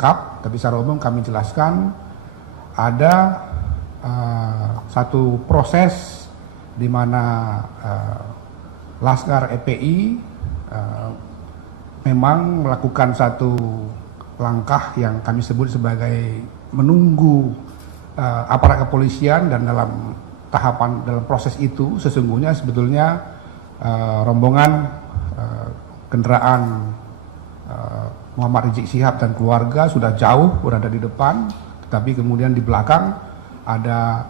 lengkap, tapi secara umum kami jelaskan ada satu proses di mana Laskar FPI memang melakukan satu langkah yang kami sebut sebagai menunggu aparat kepolisian, dan dalam proses itu sesungguhnya sebetulnya rombongan kendaraan Muhammad Rizik Syihab dan keluarga sudah jauh berada di depan, tetapi kemudian di belakang ada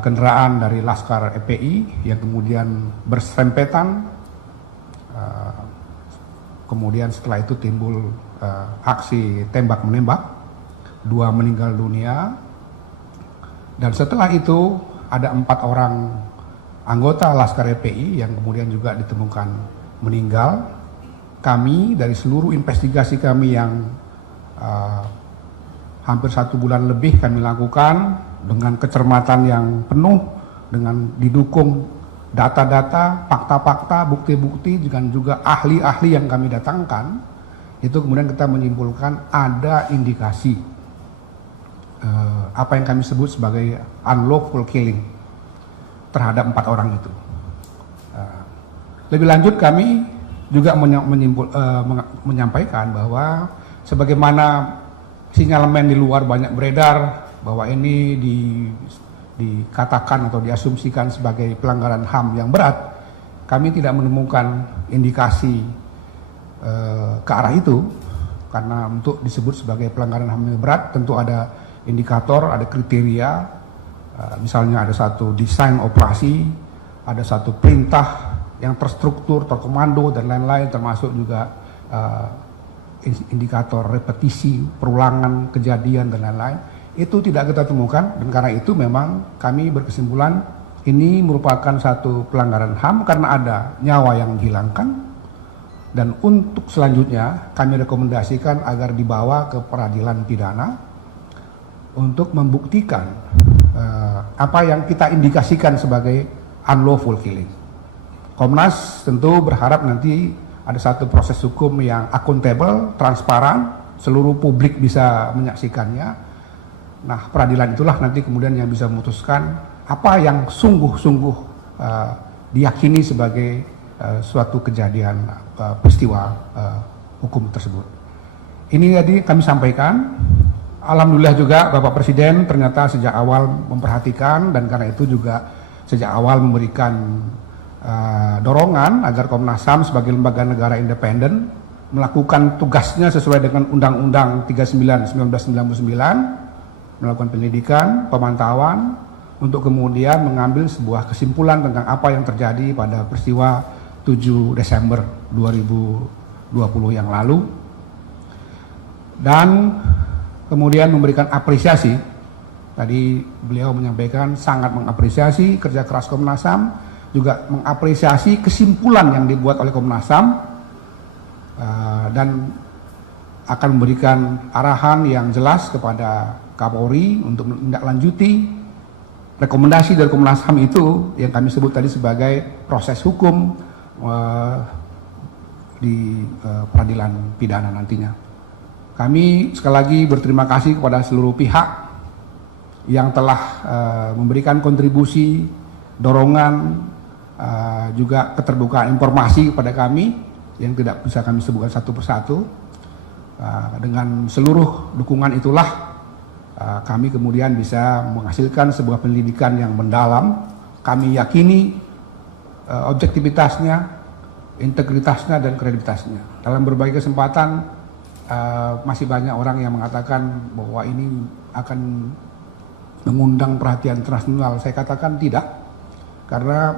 kendaraan dari Laskar FPI yang kemudian berserempetan. Kemudian setelah itu timbul aksi tembak-menembak, 2 meninggal dunia, dan setelah itu ada 4 orang anggota Laskar FPI yang kemudian juga ditemukan meninggal. Kami dari seluruh investigasi kami yang hampir 1 bulan lebih kami lakukan dengan kecermatan yang penuh, dengan didukung data-data, fakta-fakta, bukti-bukti, dan juga ahli-ahli yang kami datangkan, itu kemudian kita menyimpulkan ada indikasi apa yang kami sebut sebagai unlawful killing terhadap 4 orang itu. Lebih lanjut kami juga menyampaikan bahwa sebagaimana sinyalemen di luar banyak beredar bahwa ini dikatakan atau diasumsikan sebagai pelanggaran HAM yang berat, kami tidak menemukan indikasi ke arah itu, karena untuk disebut sebagai pelanggaran HAM yang berat tentu ada indikator, ada kriteria, misalnya ada satu desain operasi, ada satu perintah yang terstruktur, terkomando, dan lain-lain, termasuk juga indikator repetisi, perulangan kejadian, dan lain-lain. Itu tidak kita temukan, dan karena itu memang kami berkesimpulan ini merupakan satu pelanggaran HAM karena ada nyawa yang dihilangkan, dan untuk selanjutnya kami rekomendasikan agar dibawa ke peradilan pidana untuk membuktikan apa yang kita indikasikan sebagai unlawful killing. Komnas tentu berharap nanti ada satu proses hukum yang akuntabel, transparan, seluruh publik bisa menyaksikannya. Nah, peradilan itulah nanti kemudian yang bisa memutuskan apa yang sungguh-sungguh diyakini sebagai suatu kejadian peristiwa hukum tersebut. Ini tadi kami sampaikan. Alhamdulillah juga Bapak Presiden ternyata sejak awal memperhatikan, dan karena itu juga sejak awal memberikan dorongan agar Komnas HAM sebagai lembaga negara independen melakukan tugasnya sesuai dengan Undang-Undang 39 1999, melakukan penyelidikan, pemantauan, untuk kemudian mengambil sebuah kesimpulan tentang apa yang terjadi pada peristiwa 7 Desember 2020 yang lalu, dan kemudian memberikan apresiasi. Tadi beliau menyampaikan sangat mengapresiasi kerja keras Komnas HAM, juga mengapresiasi kesimpulan yang dibuat oleh Komnas HAM, dan akan memberikan arahan yang jelas kepada Kapolri untuk menindaklanjuti rekomendasi dari Komnas HAM itu yang kami sebut tadi sebagai proses hukum di peradilan pidana nantinya. Kami sekali lagi berterima kasih kepada seluruh pihak yang telah memberikan kontribusi, dorongan, juga keterbukaan informasi kepada kami yang tidak bisa kami sebutkan satu persatu. Dengan seluruh dukungan itulah kami kemudian bisa menghasilkan sebuah penyelidikan yang mendalam. Kami yakini objektivitasnya, integritasnya, dan kredibilitasnya. Dalam berbagai kesempatan masih banyak orang yang mengatakan bahwa ini akan mengundang perhatian internasional. Saya katakan tidak, karena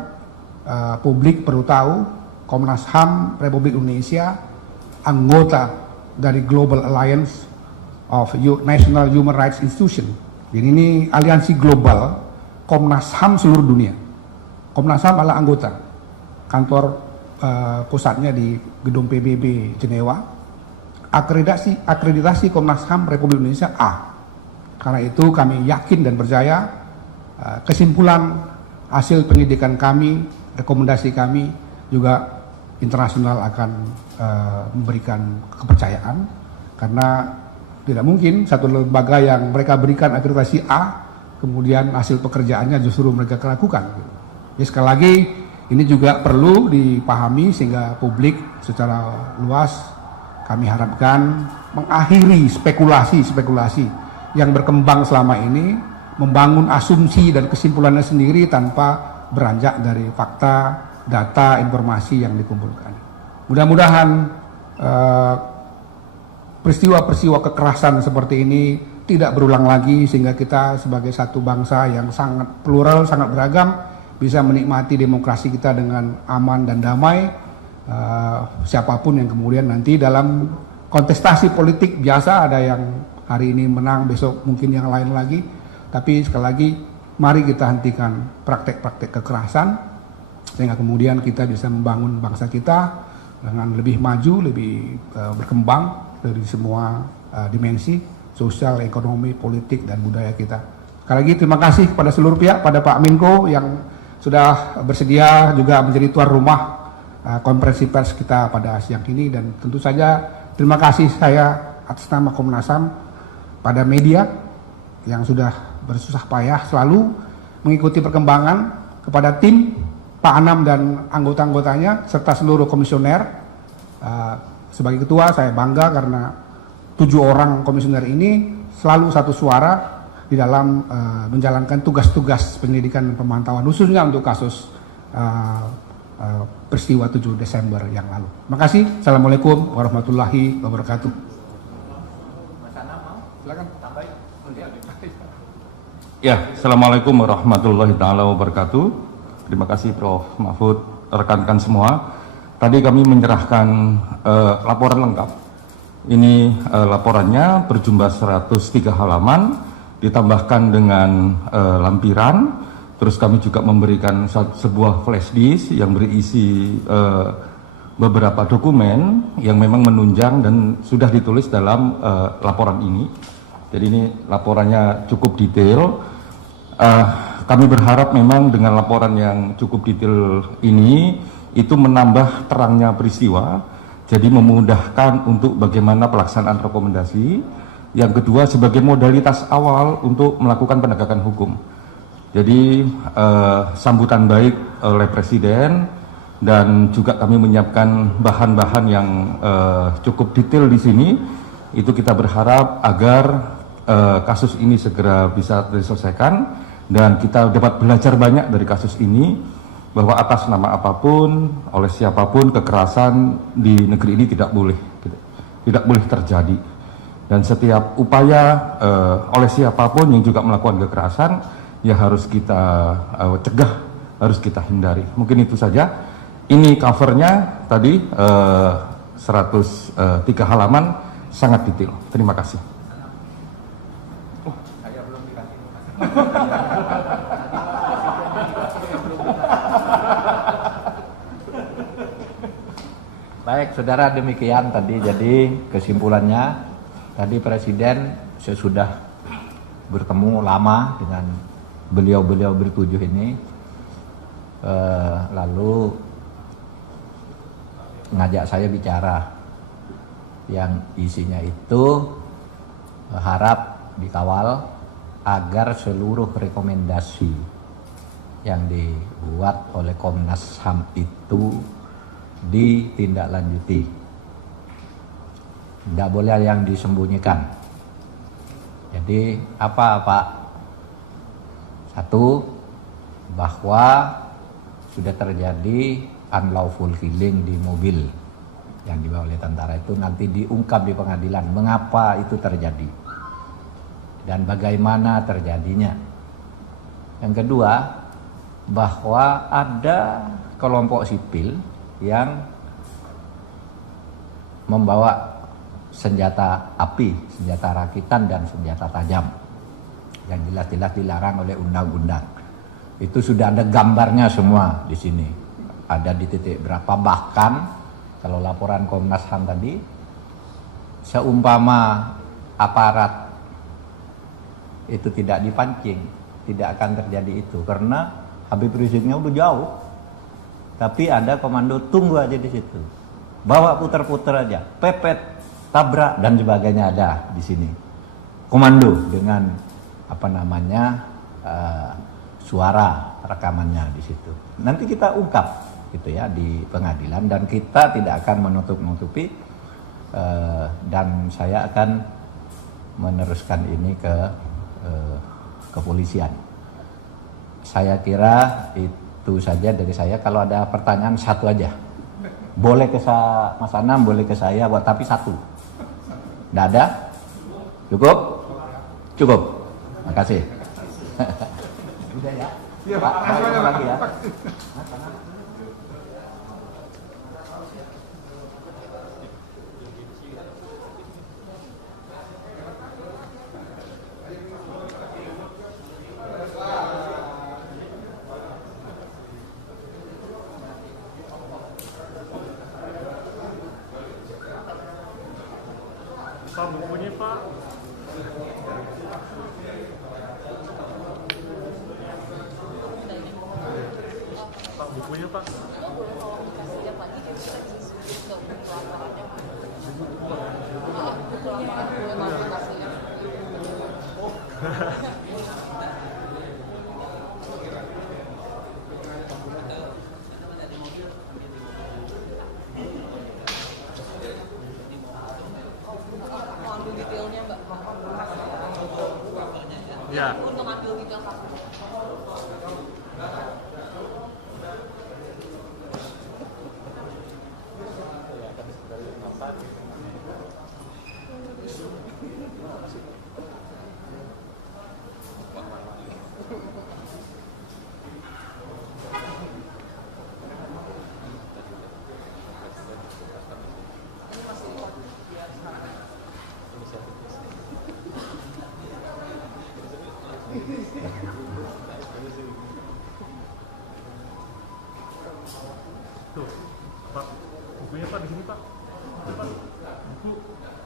publik perlu tahu Komnas HAM Republik Indonesia anggota dari Global Alliance of National Human Rights Institution. Jadi ini aliansi global Komnas HAM seluruh dunia. Komnas HAM adalah anggota. Kantor pusatnya di gedung PBB Jenewa. Akreditasi Komnas HAM Republik Indonesia A. Karena itu kami yakin dan percaya kesimpulan hasil penyidikan kami, rekomendasi kami juga internasional akan memberikan kepercayaan, karena Tidak mungkin satu lembaga yang mereka berikan akreditasi A, kemudian hasil pekerjaannya justru mereka lakukan. Ya, sekali lagi, ini juga perlu dipahami sehingga publik secara luas kami harapkan mengakhiri spekulasi-spekulasi yang berkembang selama ini, membangun asumsi dan kesimpulannya sendiri tanpa beranjak dari fakta, data, informasi yang dikumpulkan. Mudah-mudahan peristiwa-peristiwa kekerasan seperti ini tidak berulang lagi sehingga kita sebagai satu bangsa yang sangat plural, sangat beragam, bisa menikmati demokrasi kita dengan aman dan damai. Siapapun yang kemudian nanti dalam kontestasi politik biasa ada yang hari ini menang, besok mungkin yang lain lagi. Tapi sekali lagi, mari kita hentikan praktek-praktek kekerasan sehingga kemudian kita bisa membangun bangsa kita dengan lebih maju, lebih berkembang dari semua dimensi sosial, ekonomi, politik, dan budaya kita. Sekali lagi terima kasih kepada seluruh pihak, pada Pak Menko yang sudah bersedia juga menjadi tuan rumah konferensi pers kita pada siang ini, dan tentu saja terima kasih saya atas nama Komnas HAM pada media yang sudah bersusah payah selalu mengikuti perkembangan, kepada tim Pak Anam dan anggota-anggotanya serta seluruh komisioner. Sebagai ketua saya bangga karena 7 orang komisioner ini selalu satu suara di dalam menjalankan tugas-tugas penyelidikan dan pemantauan khususnya untuk kasus peristiwa 7 Desember yang lalu. Terima kasih. Assalamualaikum warahmatullahi wabarakatuh. Silakan. Ya, Assalamualaikum warahmatullahi taala wabarakatuh. Terima kasih Prof. Mahfud, rekan-rekan semua. Tadi kami menyerahkan laporan lengkap. Ini laporannya berjumlah 103 halaman, ditambahkan dengan lampiran. Terus kami juga memberikan sebuah flash disk yang berisi beberapa dokumen yang memang menunjang dan sudah ditulis dalam laporan ini. Jadi ini laporannya cukup detail. Kami berharap memang dengan laporan yang cukup detail ini itu menambah terangnya peristiwa, jadi memudahkan untuk bagaimana pelaksanaan rekomendasi. Yang kedua, sebagai modalitas awal untuk melakukan penegakan hukum. Jadi sambutan baik oleh Presiden, dan juga kami menyiapkan bahan-bahan yang cukup detail di sini. Itu kita berharap agar kasus ini segera bisa diselesaikan dan kita dapat belajar banyak dari kasus ini, bahwa atas nama apapun, oleh siapapun, kekerasan di negeri ini tidak boleh terjadi. Dan setiap upaya oleh siapapun yang juga melakukan kekerasan, ya harus kita cegah, harus kita hindari. Mungkin itu saja. Ini covernya tadi 103 halaman, sangat detail. Terima kasih. Saya belum dikasih. Baik, saudara, demikian tadi. Jadi kesimpulannya, tadi Presiden sesudah bertemu lama dengan beliau-beliau bertujuh ini, lalu ngajak saya bicara yang isinya itu harap dikawal agar seluruh rekomendasi yang dibuat oleh Komnas HAM itu ditindaklanjuti. Tidak boleh yang disembunyikan. Jadi apa Pak? Satu, bahwa sudah terjadi unlawful killing di mobil yang dibawa oleh tentara itu, nanti diungkap di pengadilan mengapa itu terjadi dan bagaimana terjadinya. Yang kedua, bahwa ada kelompok sipil yang membawa senjata api, senjata rakitan, dan senjata tajam yang jelas-jelas dilarang oleh undang-undang. Itu sudah ada gambarnya semua di sini. Ada di titik berapa, bahkan kalau laporan Komnas HAM tadi, seumpama aparat itu tidak dipancing, tidak akan terjadi itu, karena Habib Riziknya udah jauh. Tapi ada komando tunggu aja di situ, bawa putar-putar aja, pepet tabrak dan sebagainya ada di sini. Komando dengan apa namanya suara rekamannya di situ. Nanti kita ungkap gitu ya di pengadilan dan kita tidak akan menutup-nutupi dan saya akan meneruskan ini ke kepolisian. Saya kira itu saja dari saya. Kalau ada pertanyaan satu aja. Boleh ke Mas Anam, boleh ke saya, tapi satu. Tidak ada? Cukup? Cukup. Makasih. Udah ya? Iya, Pak, makasih lagi ya. Pak, bukunya Pak. Pak, bukunya Pak. Detailnya Mbak. Ya. Untuk ambil detail kasus. Tuh, Pak. Bukunya Pak di sini Pak. Tuh, Pak. Buku.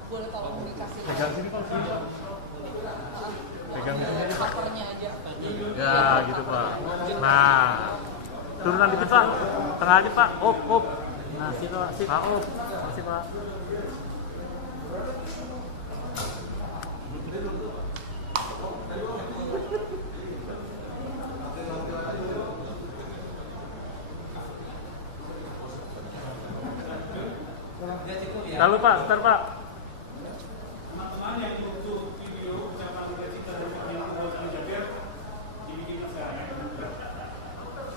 Boleh tolong dikasih Pegang sini Pak. Sini, Pak. Pegang di sini aja Pak. covernya aja. Ya, gitu Pak. Nah, turunan dikit Pak. Tengah aja Pak. Op. Nah, sip Pak. Sip. Nah, op. Masih Pak. Lalu Pak, sebentar Pak.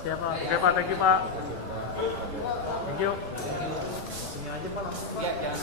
Siap Pak. Oke Pak, thank you Pak. Thank you. Sini aja Pak langsung. Iya, jangan.